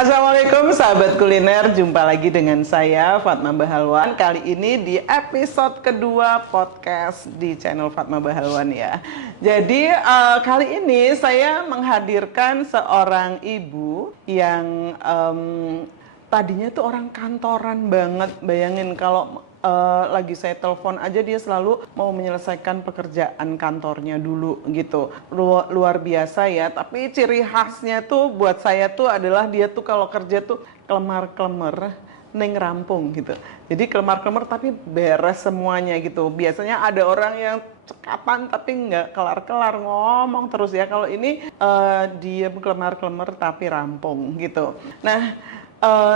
Assalamualaikum sahabat kuliner, jumpa lagi dengan saya Fatma Bahalwan. Kali ini di episode kedua podcast di channel Fatma Bahalwan ya. Jadi kali ini saya menghadirkan seorang ibu yang tadinya tuh orang kantoran banget. Bayangin kalau lagi saya telepon aja dia selalu mau menyelesaikan pekerjaan kantornya dulu gitu. Luar biasa ya, tapi ciri khasnya tuh buat saya tuh adalah dia tuh kalau kerja tuh kelemar-kelemar neng rampung gitu. Jadi kelemar-kelemar tapi beres semuanya gitu. Biasanya ada orang yang cekatan tapi nggak kelar-kelar ngomong terus ya. Kalau ini dia kelemar-kelemar tapi rampung gitu. Nah,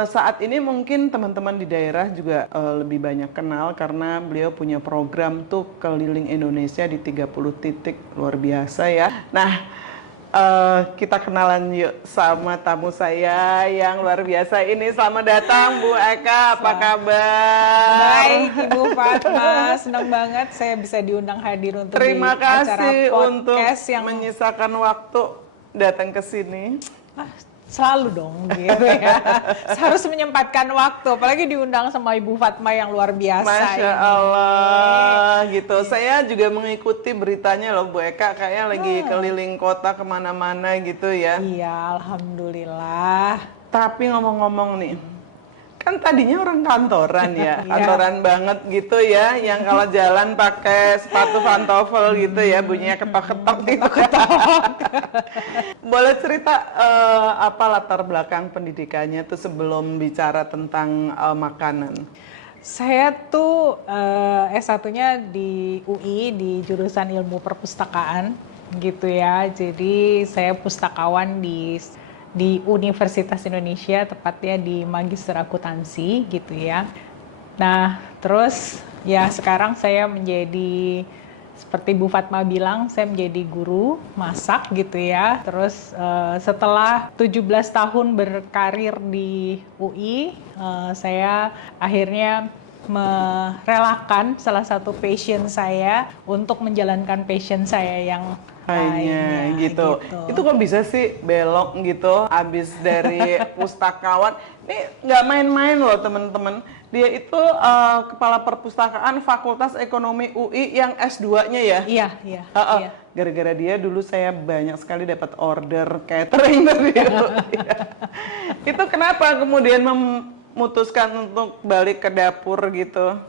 saat ini mungkin teman-teman di daerah juga lebih banyak kenal karena beliau punya program tuh keliling Indonesia di 30 titik, luar biasa ya. Nah, kita kenalan yuk sama tamu saya yang luar biasa ini. Selamat datang Bu Eka, apa kabar? Baik Ibu Fatma, senang banget saya bisa diundang hadir untuk Terima di acara kasih untuk podcast yang menyisakan waktu datang ke sini. selalu dong gitu ya. Harus menyempatkan waktu, apalagi diundang sama Ibu Fatma yang luar biasa. Masya Allah gitu. Saya juga mengikuti beritanya loh Bu Eka, kayaknya lagi keliling kota kemana-mana gitu ya. Iya, alhamdulillah. Tapi ngomong-ngomong nih, kan tadinya orang kantoran ya, kantoran banget gitu ya, yang kalau jalan pakai sepatu pantofel gitu ya, bunyinya ketok-ketok gitu. Boleh cerita apa latar belakang pendidikannya tuh sebelum bicara tentang makanan? Saya tuh S1-nya di UI di jurusan Ilmu Perpustakaan gitu ya. Jadi saya pustakawan di Universitas Indonesia, tepatnya di Magister Akuntansi gitu ya. Nah, terus ya sekarang saya menjadi, seperti Bu Fatma bilang, saya menjadi guru masak gitu ya. Terus setelah 17 tahun berkarir di UI, saya akhirnya merelakan salah satu passion saya untuk menjalankan passion saya yang lainnya gitu. Itu kok bisa sih belok gitu abis dari pustakawan? Ini nggak main-main loh teman-teman. Dia itu kepala perpustakaan Fakultas Ekonomi UI yang S2-nya ya? Iya. Gara-gara dia dulu saya banyak sekali dapat order catering dari UI. Itu kenapa kemudian memutuskan untuk balik ke dapur gitu?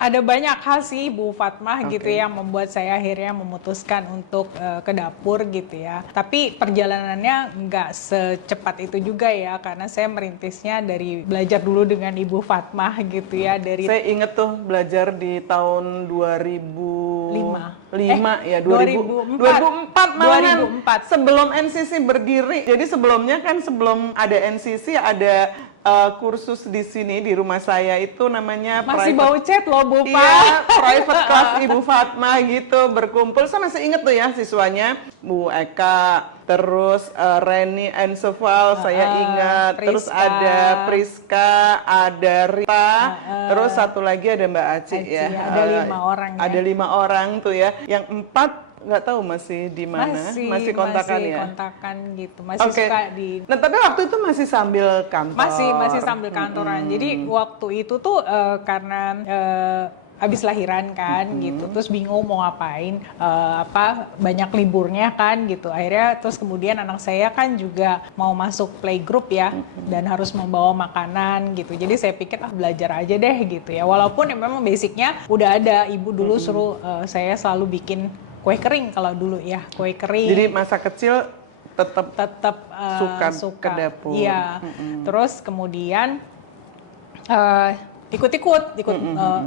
Ada banyak hal sih Bu Fatma gitu ya yang membuat saya akhirnya memutuskan untuk ke dapur gitu ya. Tapi perjalanannya nggak secepat itu juga ya, karena saya merintisnya dari belajar dulu dengan Ibu Fatma gitu ya. Saya inget tuh belajar di tahun 2005 ya, 2004 malahan. 2004. Sebelum NCC berdiri. Jadi sebelumnya kan sebelum ada NCC ada kursus di sini di rumah saya itu namanya masih bau chat loh Bu Pak. Iya, private class Ibu Fatma gitu berkumpul. Saya masih inget tuh ya siswanya Bu Eka, terus Reni and Seval saya ingat, Priska. terus ada Priska, ada Rita, terus satu lagi ada Mbak Aci ya. Ada 5 orang ya. Ada 5 orang tuh ya. Yang 4 nggak tahu masih di mana, masih kontakan ya. Kontakan gitu, masih suka di. Nah tapi waktu itu masih sambil kantor. Masih sambil kantoran. Jadi waktu itu tuh karena habis lahiran kan gitu, terus bingung mau ngapain, banyak liburnya kan gitu. Akhirnya terus kemudian anak saya kan juga mau masuk playgroup ya, dan harus membawa makanan gitu. Jadi saya pikir belajar aja deh gitu ya. Walaupun memang basicnya udah ada, ibu dulu suruh saya selalu bikin kue kering kalau dulu ya, kue kering. Jadi masa kecil tetap suka ke dapur. Iya. Terus kemudian ikut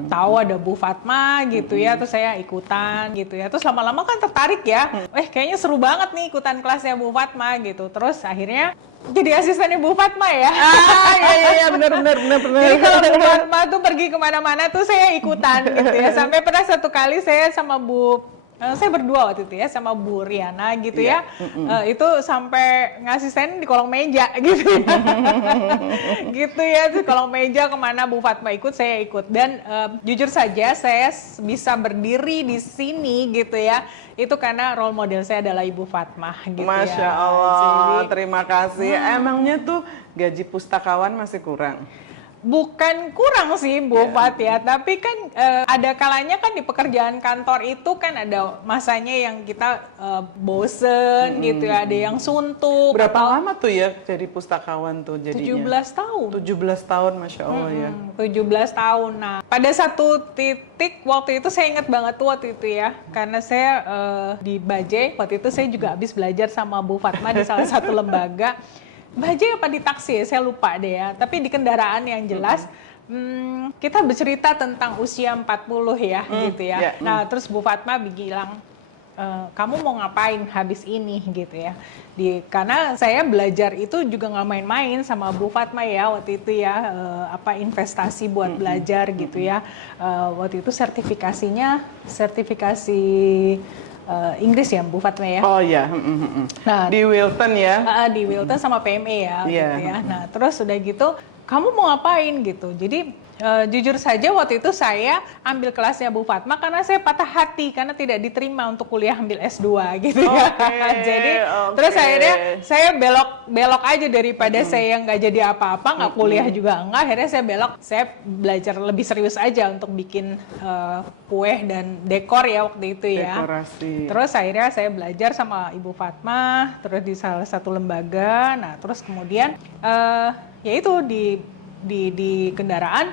tahu ada Bu Fatma gitu ya, terus saya ikutan gitu ya. Terus lama-lama kan tertarik ya. Kayaknya seru banget nih ikutan kelasnya Bu Fatma gitu. Terus akhirnya jadi asistennya Bu Fatma ya. Iya benar. Jadi kalau Bu Fatma tuh pergi kemana-mana tuh saya ikutan gitu ya. Sampai pernah satu kali saya sama Bu saya berdua waktu itu ya sama Bu Riana gitu ya. Itu sampai ngasih di kolong meja gitu. Gitu ya, di kolong meja kemana Bu Fatma ikut, saya ikut. Dan jujur saja saya bisa berdiri di sini gitu ya. Itu karena role model saya adalah Ibu Fatma gitu. Masya ya. Allah, Jadi, terima kasih. Emangnya tuh gaji pustakawan masih kurang? bukan kurang sih Bu Fat ya, tapi kan ada kalanya kan di pekerjaan kantor itu kan ada masanya yang kita bosen gitu ya, ada yang suntuk. Berapa lama tuh ya jadi pustakawan tuh jadinya? 17 tahun. 17 tahun, Masya Allah ya. 17 tahun. Nah, pada satu titik waktu itu saya ingat banget tuh waktu itu ya, karena saya di Bajai, waktu itu saya juga habis belajar sama Bu Fatma di salah satu lembaga. Bajai apa di taksi ya, saya lupa deh ya. Tapi di kendaraan yang jelas, kita bercerita tentang usia 40 ya, gitu ya. Nah, terus Bu Fatma bilang, kamu mau ngapain habis ini gitu ya. Karena saya belajar itu juga nggak main-main sama Bu Fatma ya waktu itu ya, investasi buat belajar gitu ya. Waktu itu sertifikasinya sertifikasi Inggris ya Bu Fatma ya. Oh ya, Nah, di Wilton ya. Di Wilton sama PME ya, gitu ya. Nah, terus udah gitu, kamu mau ngapain gitu. Jadi jujur saja waktu itu saya ambil kelasnya Bu Fatma karena saya patah hati karena tidak diterima untuk kuliah ambil S2 gitu ya. Jadi terus akhirnya saya belok aja daripada saya nggak jadi apa-apa, nggak kuliah juga enggak. Akhirnya saya belajar lebih serius aja untuk bikin kue dan dekor ya waktu itu ya. Dekorasi. Terus akhirnya saya belajar sama Ibu Fatma, terus di salah satu lembaga. Nah, terus kemudian ya itu di kendaraan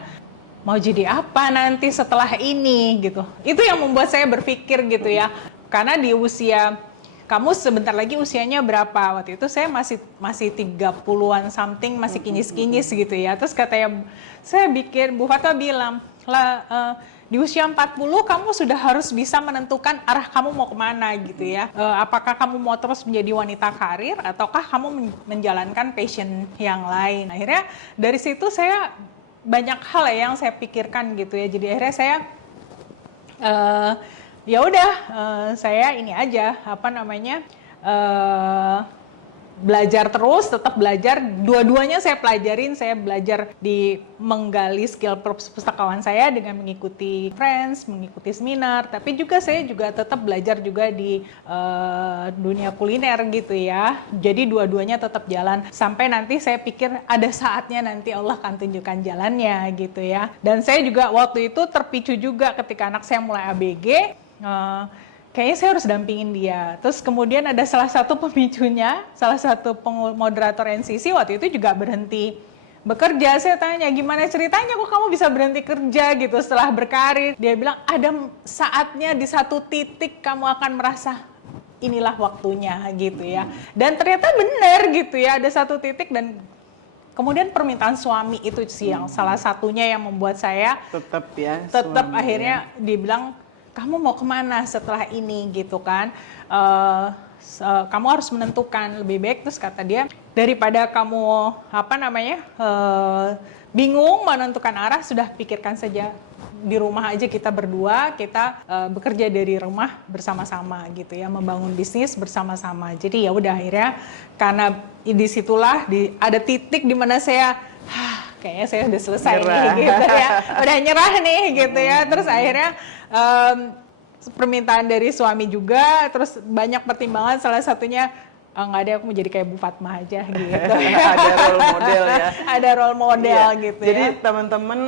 mau jadi apa nanti setelah ini gitu. Itu yang membuat saya berpikir gitu ya. Karena di usia kamu sebentar lagi usianya berapa? Waktu itu saya masih 30-an something, masih kinyis-kinyis gitu ya. Terus katanya saya pikir Bu Fatma bilang, di usia 40 kamu sudah harus bisa menentukan arah kamu mau kemana gitu ya. Apakah kamu mau terus menjadi wanita karir ataukah kamu menjalankan passion yang lain. Akhirnya dari situ saya banyak hal ya yang saya pikirkan gitu ya. Jadi akhirnya saya ya udah saya ini aja belajar terus, tetap belajar. Dua-duanya saya pelajarin. Saya belajar di menggali skill pustakawan saya dengan mengikuti friends, mengikuti seminar. Tapi juga saya juga tetap belajar juga di dunia kuliner gitu ya. Jadi dua-duanya tetap jalan. Sampai nanti saya pikir ada saatnya nanti Allah akan tunjukkan jalannya gitu ya. Dan saya juga waktu itu terpicu juga ketika anak saya mulai ABG. Kayaknya saya harus dampingin dia. Terus kemudian ada salah satu pemicunya, salah satu moderator NCC waktu itu juga berhenti bekerja. Saya tanya, gimana ceritanya kok kamu bisa berhenti kerja gitu setelah berkarir? Dia bilang, ada saatnya di satu titik kamu akan merasa inilah waktunya gitu ya. Dan ternyata benar gitu ya, ada satu titik. Dan kemudian permintaan suami itu sih yang salah satunya yang membuat saya tetap akhirnya dibilang, kamu mau kemana setelah ini gitu kan, kamu harus menentukan lebih baik. Terus kata dia, daripada kamu bingung menentukan arah, sudah pikirkan saja di rumah aja, kita berdua kita bekerja dari rumah bersama-sama gitu ya, membangun bisnis bersama-sama. Jadi ya udah akhirnya karena disitulah ada titik di mana saya kayaknya saya udah selesai nih gitu ya, udah nyerah nih gitu ya. Terus akhirnya permintaan dari suami juga, terus banyak pertimbangan, salah satunya nggak ada, aku mau jadi kayak Bu Fatma aja gitu. Ada role model ya. Ada role model gitu. Jadi teman-teman,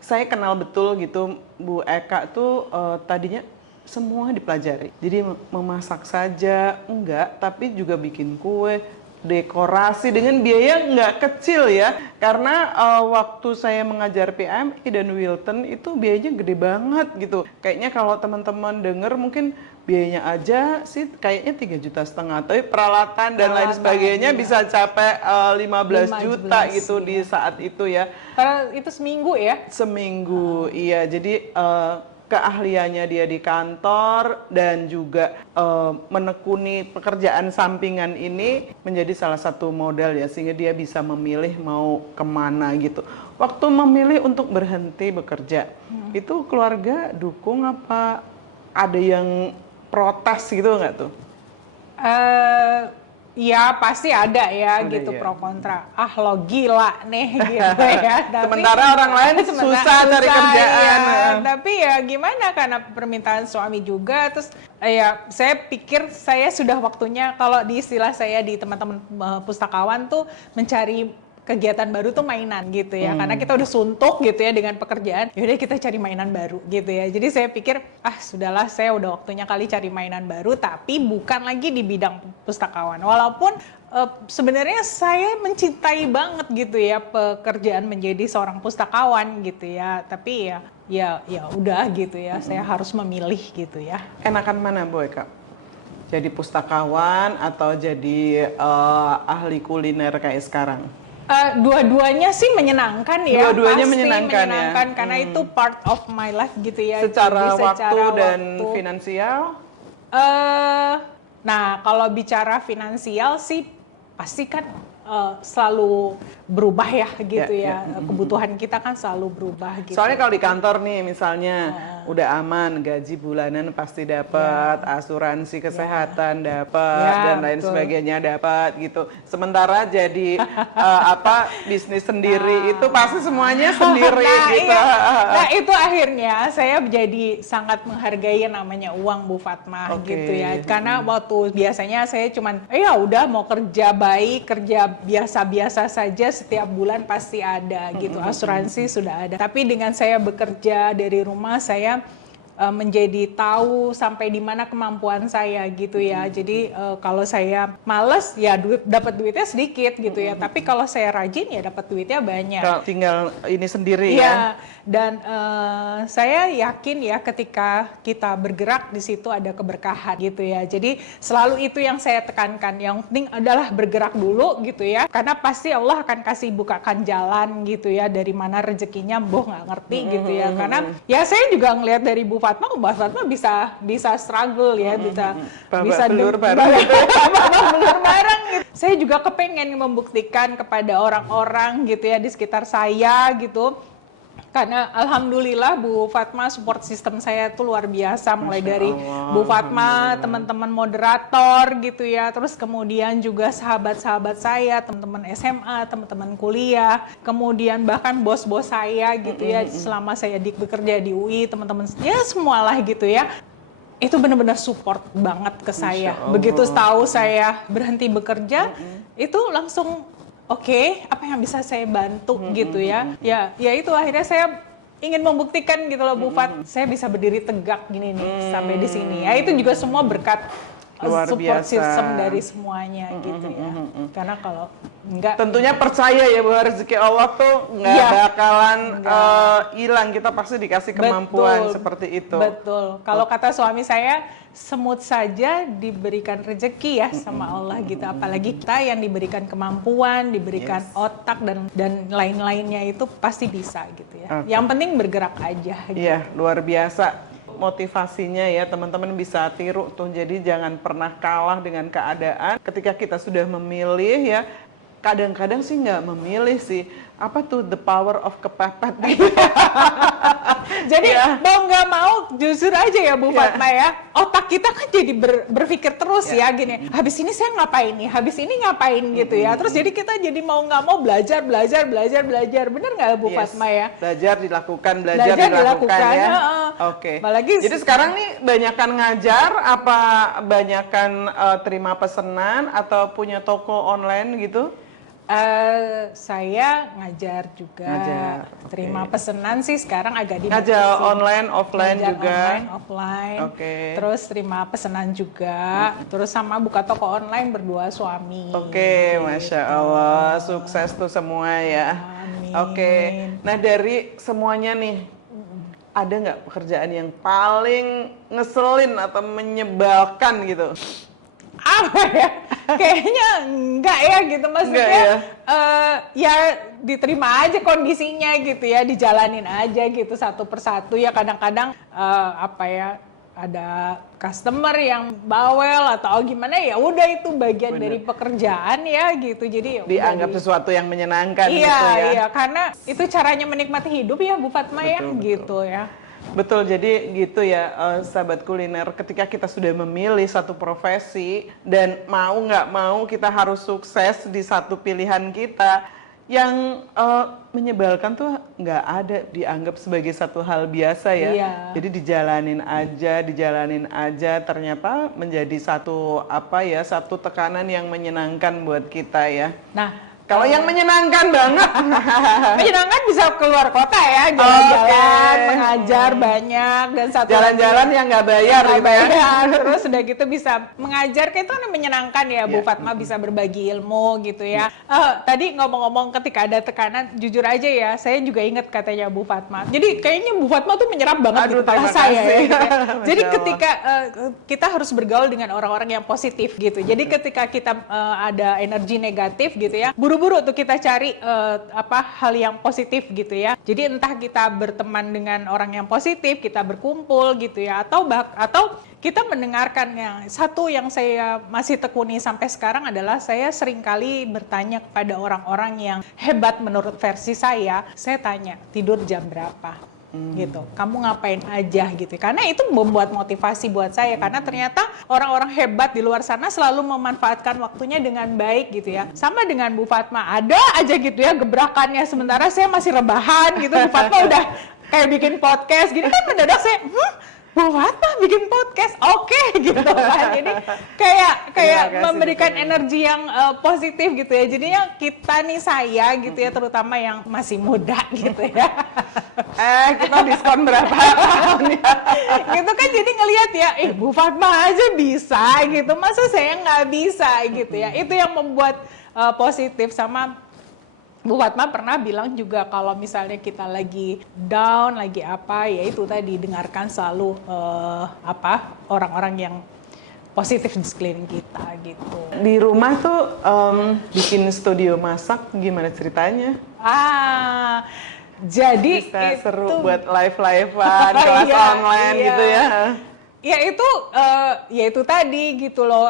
saya kenal betul gitu Bu Eka tuh tadinya semua dipelajari. Jadi memasak saja enggak, tapi juga bikin kue, dekorasi dengan biaya nggak kecil ya. Karena waktu saya mengajar PMI dan Wilton itu biayanya gede banget gitu. Kayaknya kalau teman-teman denger mungkin biayanya aja sih kayaknya 3,5 juta, tapi peralatan dan lain sebagainya bisa capai 15 juta gitu di saat itu ya. Karena itu seminggu ya? Seminggu, iya. Jadi keahliannya dia di kantor dan juga menekuni pekerjaan sampingan ini menjadi salah satu modal ya, sehingga dia bisa memilih mau kemana gitu. Waktu memilih untuk berhenti bekerja, itu keluarga dukung apa ada yang protes gitu nggak tuh? Ya pasti ada ya Ada, gitu ya. pro kontra. Ah lo gila nih gitu ya. Sementara orang lain susah cari kerjaan. Ya. Tapi ya gimana karena permintaan suami juga. Terus ya saya pikir saya sudah waktunya kalau di istilah saya di teman-teman pustakawan tuh mencari kegiatan baru tuh mainan gitu ya, karena kita udah suntuk gitu ya dengan pekerjaan, yaudah kita cari mainan baru gitu ya. Jadi saya pikir sudahlah, saya udah waktunya kali cari mainan baru, tapi bukan lagi di bidang pustakawan. Walaupun sebenarnya saya mencintai banget gitu ya pekerjaan menjadi seorang pustakawan gitu ya, tapi ya udah gitu ya, saya harus memilih gitu ya. Enakan mana Boy Kak? Jadi pustakawan atau jadi ahli kuliner kayak sekarang? Dua-duanya sih menyenangkan ya. Dua-duanya pasti menyenangkan ya? Karena itu part of my life gitu ya. Secara Jadi waktu dan finansial? Nah, kalau bicara finansial sih pasti kan selalu berubah ya gitu ya. Kebutuhan kita kan selalu berubah gitu. Soalnya kalau di kantor nih misalnya udah aman, gaji bulanan pasti dapat, asuransi kesehatan dapat dan lain sebagainya dapat gitu. Sementara jadi bisnis sendiri itu pasti semuanya sendiri gitu. Nah, itu akhirnya saya jadi sangat menghargai yang namanya uang Bu Fatmah gitu ya. Karena waktu biasanya saya cuman ya udah mau kerja baik, kerja biasa-biasa saja, setiap bulan pasti ada gitu, asuransi sudah ada. Tapi dengan saya bekerja dari rumah, saya menjadi tahu sampai di mana kemampuan saya gitu ya. Jadi kalau saya males ya dapat duitnya sedikit gitu ya. Tapi kalau saya rajin ya dapat duitnya banyak. Kalau tinggal ini sendiri ya. Dan saya yakin ya ketika kita bergerak di situ ada keberkahan gitu ya. Jadi selalu itu yang saya tekankan. Yang penting adalah bergerak dulu gitu ya. Karena pasti Allah akan kasih bukakan jalan gitu ya. Dari mana rezekinya Mbah nggak ngerti gitu ya. Karena ya saya juga ngelihat dari Bu Fatmah bisa struggle ya, bisa belur bareng gitu. belur bareng gitu. Saya juga kepengen membuktikan kepada orang-orang gitu ya di sekitar saya gitu. Karena alhamdulillah Bu Fatmah support system saya tuh luar biasa, mulai dari Bu Fatmah, teman-teman moderator gitu ya, terus kemudian juga sahabat-sahabat saya, teman-teman SMA, teman-teman kuliah, kemudian bahkan bos-bos saya gitu ya, selama saya bekerja di UI, teman-teman ya semualah gitu ya. Itu benar-benar support banget ke saya. Begitu tahu saya berhenti bekerja, itu langsung Oke, apa yang bisa saya bantu gitu ya. Ya itu akhirnya saya ingin membuktikan gitu loh Bu Fat, saya bisa berdiri tegak gini nih sampai di sini. Ya itu juga semua berkat luar support biasa system dari semuanya gitu ya. Karena kalau enggak, tentunya percaya ya bahwa rezeki Allah tuh nggak bakalan hilang, kita pasti dikasih kemampuan seperti itu. Betul. Kalau kata suami saya, semut saja diberikan rezeki ya sama Allah gitu. Apalagi kita yang diberikan kemampuan, diberikan otak dan lain-lainnya itu pasti bisa gitu ya. Yang penting bergerak aja. Iya, gitu. Luar biasa. Motivasinya ya teman-teman bisa tiru tuh. Jadi jangan pernah kalah dengan keadaan. Ketika kita sudah memilih ya, kadang-kadang sih nggak memilih sih. Apa tuh the power of kepepet gitu. Jadi mau nggak mau jujur aja ya Bu Fatmah ya, otak kita kan jadi berpikir terus ya gini, habis ini saya ngapain nih, habis ini ngapain gitu ya. Terus jadi kita jadi mau nggak mau belajar, bener nggak Bu Fatmah ya? Belajar dilakukan ya. Oke. Jadi sekarang nih banyakan ngajar, apa banyakan terima pesanan atau punya toko online gitu? Saya ngajar juga, terima pesanan sih sekarang agak dibatasi. Ngajar online, offline juga. Online, offline. Terus terima pesanan juga. Terus sama buka toko online berdua suami. Masya Allah, sukses tuh semua ya. Amin. Nah dari semuanya nih, ada nggak pekerjaan yang paling ngeselin atau menyebalkan gitu? Apa ya? Kayaknya enggak ya gitu, maksudnya ya diterima aja kondisinya gitu ya, dijalanin aja gitu satu persatu ya. Kadang-kadang ada customer yang bawel atau gimana, ya udah itu bagian dari pekerjaan ya gitu. Jadi dianggap sesuatu yang menyenangkan gitu ya. Iya, karena itu caranya menikmati hidup ya Bu Fatmah gitu ya. Betul, jadi gitu ya, sahabat kuliner, ketika kita sudah memilih satu profesi dan mau nggak mau kita harus sukses di satu pilihan kita, yang menyebalkan tuh nggak ada, dianggap sebagai satu hal biasa ya. Iya. Jadi dijalanin aja, ternyata menjadi satu satu tekanan yang menyenangkan buat kita ya. Nah, Kalau yang menyenangkan banget, menyenangkan bisa keluar kota ya, jalan-jalan, mengajar banyak, dan satu jalan-jalan yang nggak bayar nggak gitu ya. bayar. Terus udah gitu bisa mengajar, kayak itu kan menyenangkan ya, Bu Iya. Fatma bisa berbagi ilmu gitu ya. Tadi ngomong-ngomong ketika ada tekanan, jujur aja ya, saya juga ingat katanya Bu Fatma. Jadi kayaknya Bu Fatma tuh menyerap banget Aduh, di kepala terima saya kasih. ya. Gitu ya. Jadi Masya ketika kita harus bergaul dengan orang-orang yang positif gitu. Jadi ketika kita ada energi negatif gitu ya, buru-buru tuh kita cari hal yang positif gitu ya. Jadi entah kita berteman dengan orang yang positif, kita berkumpul gitu ya, atau kita mendengarkannya. Satu yang saya masih tekuni sampai sekarang adalah saya seringkali bertanya kepada orang-orang yang hebat menurut versi saya tanya, tidur jam berapa? Gitu, kamu ngapain aja gitu, karena itu membuat motivasi buat saya, karena ternyata orang-orang hebat di luar sana selalu memanfaatkan waktunya dengan baik gitu ya. Sama dengan Bu Fatma, ada aja gitu ya gebrakannya, sementara saya masih rebahan gitu, Bu Fatma udah kayak bikin podcast gini kan, mendadak saya Bu Fatma bikin podcast, oke gitu kan. Jadi kayak memberikan energi yang positif gitu ya. Jadinya kita nih, saya gitu ya, terutama yang masih muda gitu ya. Kita diskon berapa tahun ya? Gitu kan, jadi ngelihat ya, Bu Fatma aja bisa gitu, masa saya nggak bisa gitu ya. Itu yang membuat positif. Sama Bu Fatma pernah bilang juga kalau misalnya kita lagi down, lagi apa, ya itu tadi, dengarkan selalu orang-orang yang positif di sekeliling kita gitu. Di rumah tuh bikin studio masak, gimana ceritanya? Jadi Bisa itu seru buat live-livean, kelas Iya, online iya. gitu ya. Ya itu tadi gitu loh,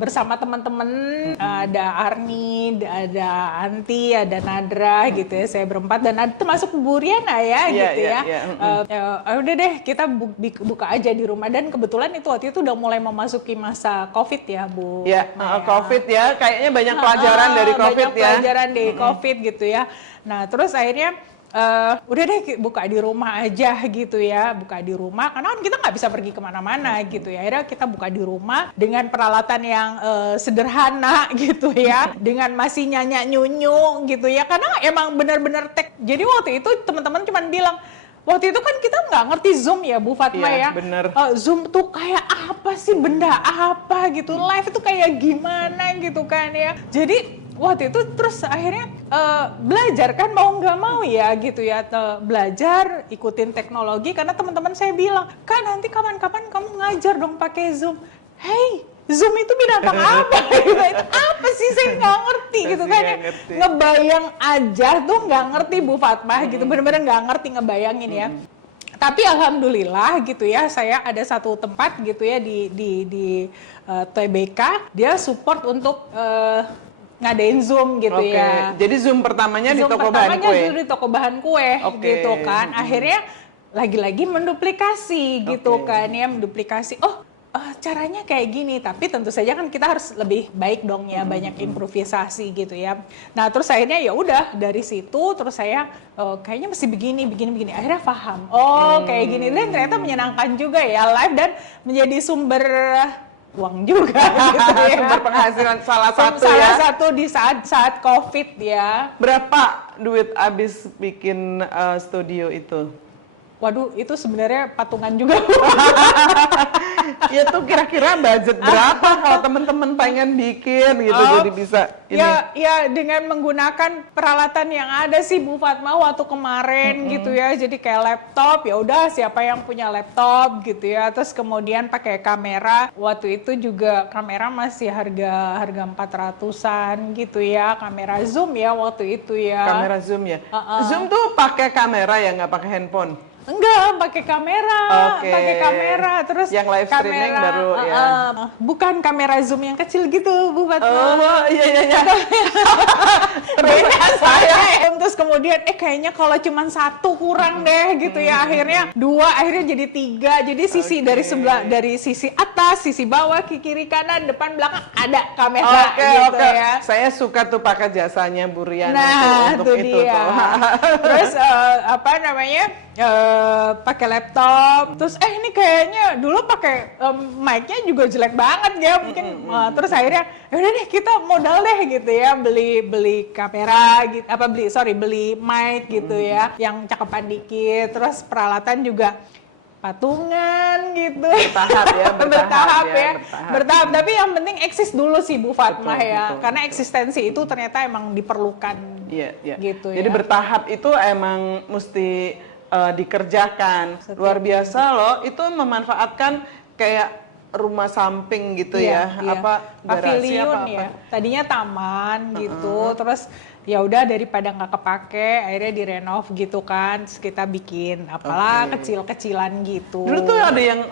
bersama teman-teman, ada Arni, ada Anti, ada Nadra gitu ya, saya berempat, dan ada termasuk Bu Riana ya gitu ya. Udah deh, kita buka aja di rumah, dan kebetulan itu waktu itu udah mulai memasuki masa COVID ya, Bu. Ya, COVID ya, kayaknya banyak pelajaran dari COVID banyak ya. pelajaran dari COVID gitu ya. Nah terus akhirnya udah deh buka di rumah aja gitu ya, buka di rumah karena kan kita nggak bisa pergi kemana-mana gitu ya. Akhirnya kita buka di rumah dengan peralatan yang sederhana gitu ya, dengan masih nyunyu gitu ya, karena emang benar-benar jadi waktu itu teman-teman cuma bilang, waktu itu kan kita nggak ngerti Zoom ya Bu Fatma ya. Bener. Zoom tuh kayak apa sih, benda apa gitu, live itu kayak gimana gitu kan ya. Jadi waktu itu terus akhirnya belajar kan, mau nggak mau ya gitu ya, belajar ikutin teknologi, karena teman-teman saya bilang, kan nanti kapan-kapan kamu ngajar dong pakai Zoom. Hey, Zoom itu binatang apa gitu, itu apa sih, saya nggak ngerti gitu kan ya. Ngebayang aja tuh nggak ngerti Bu Fatma gitu, bener-bener nggak ngerti ngebayangin ya. Tapi alhamdulillah gitu ya, saya ada satu tempat gitu ya di TBK, dia support untuk ngadain Zoom gitu ya. Jadi Zoom pertamanya di toko bahan kue? Zoom di toko bahan kue gitu kan. Akhirnya lagi-lagi menduplikasi gitu kan ya, menduplikasi. Caranya kayak gini, tapi tentu saja kan kita harus lebih baik dong ya, banyak improvisasi gitu ya. Nah terus akhirnya ya udah dari situ, terus saya kayaknya mesti begini. Akhirnya paham, kayak gini, dan ternyata menyenangkan juga ya live, dan menjadi sumber uang juga gitu ya. Sumber penghasilan salah satu di saat COVID ya. Berapa duit habis bikin studio itu? Waduh, itu sebenarnya patungan juga. Ya tuh kira-kira budget berapa kalau teman-teman pengen bikin gitu, jadi bisa ini. Ya dengan menggunakan peralatan yang ada sih Bu Fatma waktu kemarin gitu ya. Jadi kayak laptop, ya udah siapa yang punya laptop gitu ya. Terus kemudian pakai kamera. Waktu itu juga kamera masih harga 400-an gitu ya. Kamera Zoom ya waktu itu ya. Kamera Zoom ya. Zoom tuh pakai kamera ya, nggak pakai handphone? Enggak, pakai kamera, pakai kamera, terus yang live streaming baru ya. Bukan kamera Zoom yang kecil gitu, Bu Fatma. Iya. Beda saya. Terus kemudian kemudian kayaknya kalau cuma satu kurang deh gitu ya, akhirnya 2, akhirnya jadi 3. Jadi sisi dari sebelah, dari sisi atas, sisi bawah, kiri kanan, depan belakang ada kamera gitu ya. Saya suka tuh pakai jasanya Bu Rian Nah, untuk itu dia. tuh. Terus pakai laptop. Terus ini kayaknya dulu pakai mic-nya juga jelek banget ya mungkin. Terus akhirnya udah deh kita modal deh gitu ya, beli kamera gitu, beli mic gitu ya, yang cakepan dikit. Terus peralatan juga patungan gitu. Bertahap ya. Tapi yang penting eksis dulu sih Bu Fatma, betul. Karena eksistensi itu ternyata emang diperlukan. Iya. Gitu. Jadi bertahap itu emang mesti dikerjakan. Luar biasa loh. Itu memanfaatkan kayak rumah samping gitu ya. Pavilion ya. Tadinya taman gitu. Terus ya udah daripada nggak kepake, akhirnya direnov gitu kan. Terus kita bikin apalah kecil-kecilan gitu. Dulu tuh ada yang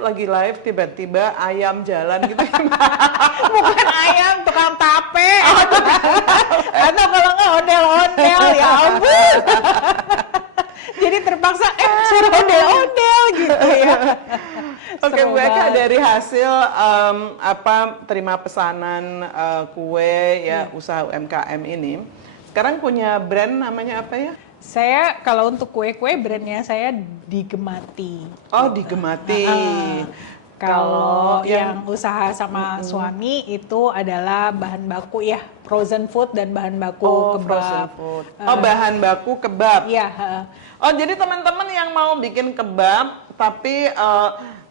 lagi live tiba-tiba ayam jalan gitu. Bukan ayam, tukang tape. Atau kalau nggak ondel-ondel, ya ampun. Jadi terpaksa suruh ondel-ondel gitu ya. Oke, Bu Eka, dari hasil terima pesanan kue ya, usaha UMKM ini, sekarang punya brand namanya apa ya? Saya kalau untuk kue-kue brandnya saya Digemati. Oh, Digemati. Kalau yang usaha sama suami itu adalah bahan baku ya, frozen food dan bahan baku kebab. Frozen food. Bahan baku kebab. Iya. Oh, jadi teman-teman yang mau bikin kebab tapi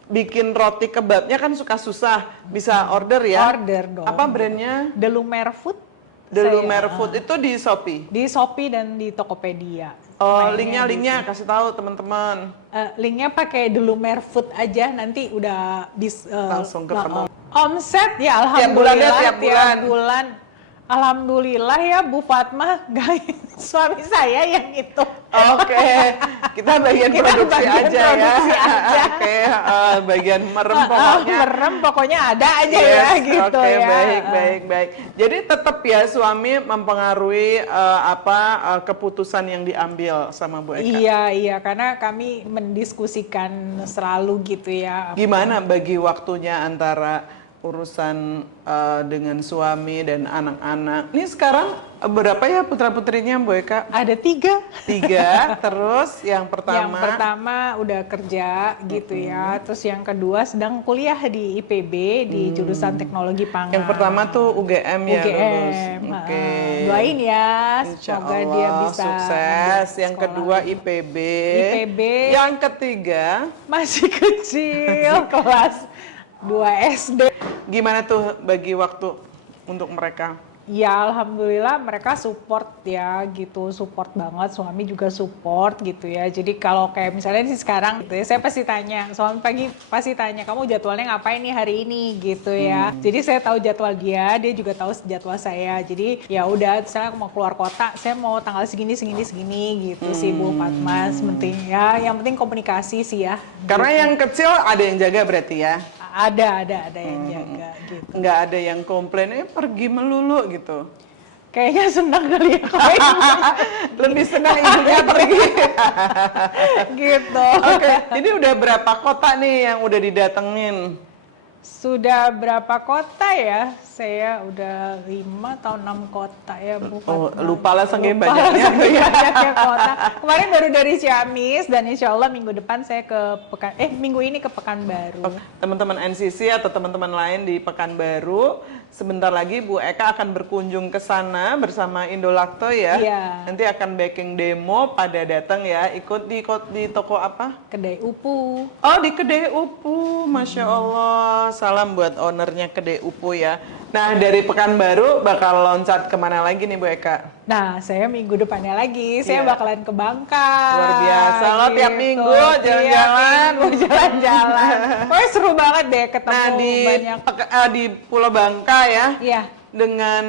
bikin roti kebabnya kan suka susah, bisa order ya? Order dong. Apa brandnya? The Lumer Food. The Lumer Food itu di Shopee? Di Shopee dan di Tokopedia. Oh, linknya kasih tahu teman-teman. Linknya pakai The Lumer Food aja, nanti udah langsung ketemu. Omset ya alhamdulillah tiap bulan. Alhamdulillah ya Bu Fatma, suami saya yang itu. Oke, kita bagian produksi aja ya. Oke, bagian merem pokoknya. Merem pokoknya ada aja ya gitu ya. Baik. Jadi tetap ya suami mempengaruhi keputusan yang diambil sama Bu Eka. Iya, karena kami mendiskusikan selalu gitu ya. Gimana bagi waktunya antara urusan dengan suami dan anak-anak? Ini sekarang berapa ya putra-putrinya Bu Eka? Ada 3. 3, terus yang pertama? Yang pertama udah kerja gitu ya, terus yang kedua sedang kuliah di IPB di jurusan teknologi pangan. Yang pertama tuh UGM ya, lulus. Doain ya, semoga dia bisa sukses. Yang kedua IPB. Yang ketiga? Masih kecil, kelas 2 SD. Gimana tuh bagi waktu untuk mereka? Ya alhamdulillah mereka support ya gitu, support banget, suami juga support gitu ya. Jadi kalau kayak misalnya sih sekarang gitu ya, saya pasti tanya, suami pagi pasti tanya, kamu jadwalnya ngapain nih hari ini gitu ya. Jadi saya tahu jadwal dia juga tahu jadwal saya. Jadi ya udah, misalnya aku mau keluar kota, saya mau tanggal segini gitu sih Bu Fatma. Penting ya, yang penting komunikasi sih ya. Karena gitu. Yang kecil ada yang jaga berarti ya? Ada yang jaga gitu. Nggak ada yang komplain, pergi melulu gitu. Kayaknya senang kali ya. Lebih senang ibunya pergi. Gitu. Oke, jadi udah berapa kota nih yang udah didatengin? Sudah berapa kota ya? Saya udah 5 atau 6 kota ya Bu. Lupa lah saking banyaknya. Kota. Kemarin baru dari Ciamis dan insya Allah minggu depan saya minggu ini ke Pekanbaru. Teman-teman NCC atau teman-teman lain di Pekanbaru, sebentar lagi Bu Eka akan berkunjung ke sana bersama Indolacto ya. Iya. Nanti akan baking demo, pada datang ya. Ikut di toko apa? Kedai Upu. Oh, di Kedai Upu. Masya Allah. Salam buat ownernya Kedai Upu ya. Nah, dari Pekanbaru bakal loncat kemana lagi nih Bu Eka? Nah, saya minggu depannya lagi, saya bakalan ke Bangka. Luar biasa, lo tiap minggu jalan-jalan. Mau jalan-jalan. Pokoknya seru banget deh ketemu banyak. Di Pulau Bangka ya? Iya. Dengan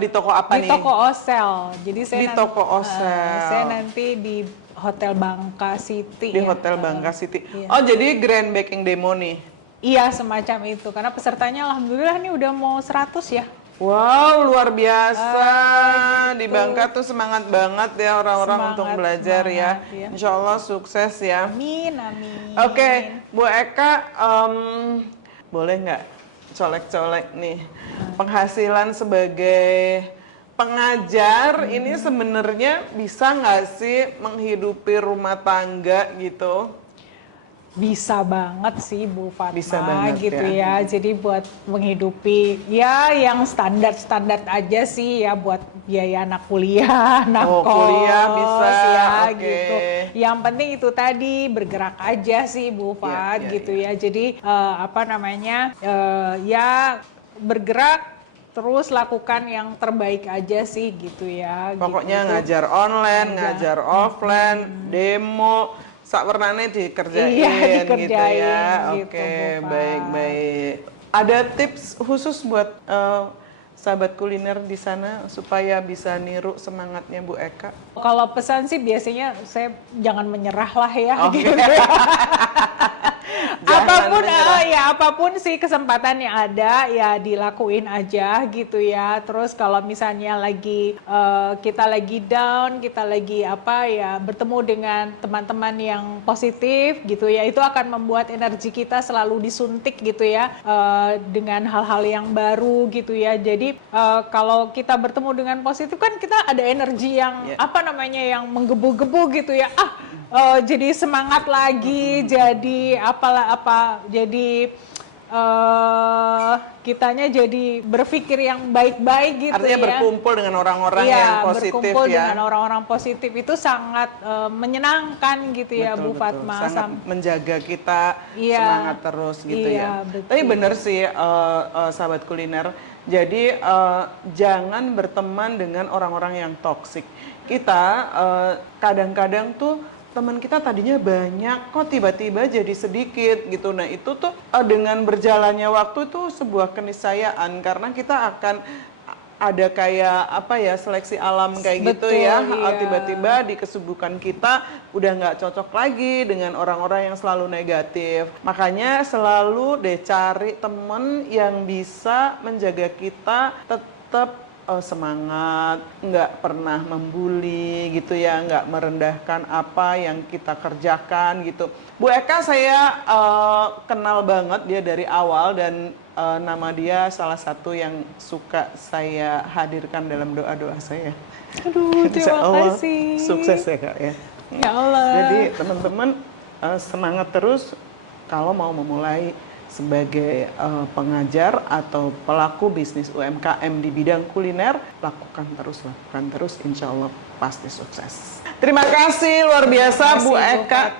di toko apa nih? Di toko Osel. Jadi saya di toko Osel. Saya nanti di Hotel Bangka City. Di Hotel Bangka City. Iya. Oh, jadi Grand Baking Demo nih? Iya, semacam itu. Karena pesertanya alhamdulillah nih udah mau 100 ya. Wow, luar biasa. Di gitu. Bangka tuh semangat banget ya orang-orang untuk Semangat, belajar ya. ya. Insya Allah sukses ya. Amin, amin. Oke, Bu Eka, boleh nggak colek-colek nih penghasilan sebagai pengajar ini sebenarnya bisa nggak sih menghidupi rumah tangga gitu? Bisa banget sih Bu Fatma, Bisa banget gitu ya. ya. Jadi buat menghidupi ya yang standar-standar aja sih ya, buat biaya anak kuliah, anak Oh, kos, kuliah bisa, ya oke. gitu. Yang penting itu tadi bergerak aja sih Bu Fat, Iya, gitu iya. ya. Jadi apa namanya ya bergerak, terus lakukan yang terbaik aja sih gitu ya. Pokoknya gitu. ngajar online, ngajar offline, demo, sakwernane Iya, dikerjain gitu ya. dikerjain gitu, Oke, Bu Fat. baik-baik. Ada tips khusus buat sahabat kuliner di sana supaya bisa niru semangatnya Bu Eka? Kalau pesan sih biasanya saya jangan menyerah lah ya. Oke. Gitu. Jangan Apapun menyerah. ya apapun sih kesempatan yang ada ya dilakuin aja gitu ya. Terus kalau misalnya lagi kita lagi down, kita lagi apa ya bertemu dengan teman-teman yang positif gitu ya, itu akan membuat energi kita selalu disuntik gitu ya dengan hal-hal yang baru gitu ya. Jadi kalau kita bertemu dengan positif kan kita ada energi yang apa namanya yang menggebu-gebu gitu ya. Jadi semangat lagi, jadi jadi kitanya jadi berpikir yang baik-baik gitu. Artinya ya. berkumpul dengan orang-orang Iya, yang positif berkumpul ya. dengan orang-orang positif itu sangat menyenangkan gitu ya Bu Fatma. Sangat menjaga kita Iya. semangat terus gitu Iya, ya. betul. Tapi bener sih sahabat kuliner. Jadi jangan berteman dengan orang-orang yang toksik. Kita kadang-kadang tuh teman kita tadinya banyak kok tiba-tiba jadi sedikit gitu. Nah itu tuh dengan berjalannya waktu itu sebuah keniscayaan karena kita akan ada kayak apa ya seleksi alam kayak gitu Betul, ya. iya. Tiba-tiba di kesibukan kita udah nggak cocok lagi dengan orang-orang yang selalu negatif. Makanya selalu deh cari temen yang bisa menjaga kita tetap semangat, nggak pernah membuli gitu ya, nggak merendahkan apa yang kita kerjakan gitu. Bu Eka saya kenal banget dia dari awal dan nama dia salah satu yang suka saya hadirkan dalam doa-doa saya. Aduh, Insya terima Allah kasih. sukses ya Kak ya. Ya Allah. Jadi teman-teman semangat terus kalau mau memulai sebagai pengajar atau pelaku bisnis UMKM di bidang kuliner, lakukan terus, insya Allah pasti sukses. Terima kasih luar biasa Bu Eka.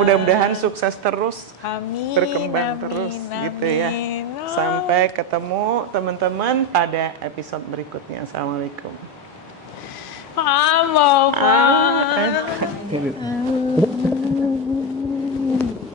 Mudah-mudahan sukses terus, Amin, berkembang amin, terus amin. gitu ya. Sampai ketemu teman-teman pada episode berikutnya. Assalamualaikum. Maaf, Bapak.